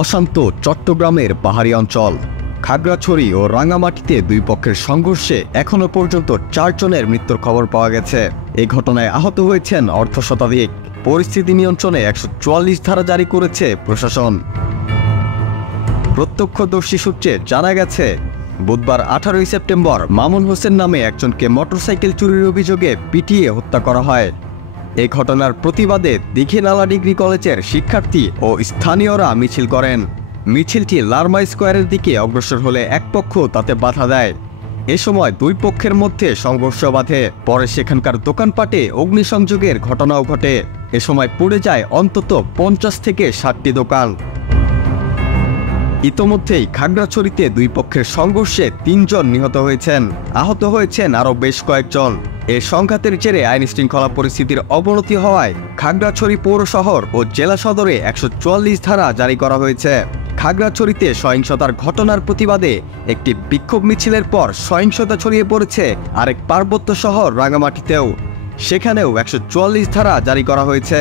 অশান্ত চট্টগ্রামের পাহাড়ি অঞ্চল। খাগড়াছড়ি ও রাঙামাটিতে দুই পক্ষের সংঘর্ষে এখনও পর্যন্ত 4 জনের মৃত্যুর খবর পাওয়া গেছে। এই ঘটনায় আহত হয়েছেন অর্ধশতাধিক। পরিস্থিতি নিয়ন্ত্রণে 144 ধারা জারি করেছে প্রশাসন। প্রত্যক্ষদর্শী সূত্রে জানা গেছে, বুধবার 18 সেপ্টেম্বর মামুন হোসেন নামে একজনকে মোটরসাইকেল চুরির অভিযোগে পিটিয়ে হত্যা করা হয়। এই ঘটনার প্রতিবাদে দীঘিনালা ডিগ্রি কলেজের শিক্ষার্থী ও স্থানীয়রা মিছিল করেন। মিছিলটি লারমা স্কোয়ারের দিকে অগ্রসর হলে এক পক্ষ তাতে বাধা দেয়। এ সময় দুই পক্ষের মধ্যে সংঘর্ষ বাধে। পরে সেখানকার দোকানপাটে অগ্নিসংযোগের ঘটনাও ঘটে। এ সময় পুড়ে যায় অন্তত 50 থেকে 60টি দোকান। ইতোমধ্যেই খাগড়াছড়িতে দুই পক্ষের সংঘর্ষে 3 জন নিহত হয়েছেন, আহত হয়েছেন আরও বেশ কয়েকজন। এই সংঘাতের জেরে আইন শৃঙ্খলা পরিস্থিতির অবনতি হওয়ায় খাগড়াছড়ি পৌর শহর ও জেলা সদরে 144 ধারা জারি করা হয়েছে। খাগড়াছড়িতে সহিংসতার ঘটনার প্রতিবাদে একটি বিক্ষোভ মিছিলের পর সহিংসতা ছড়িয়ে পড়েছে আরেক পার্বত্য শহর রাঙামাটিতেও। সেখানেও 144 ধারা জারি করা হয়েছে।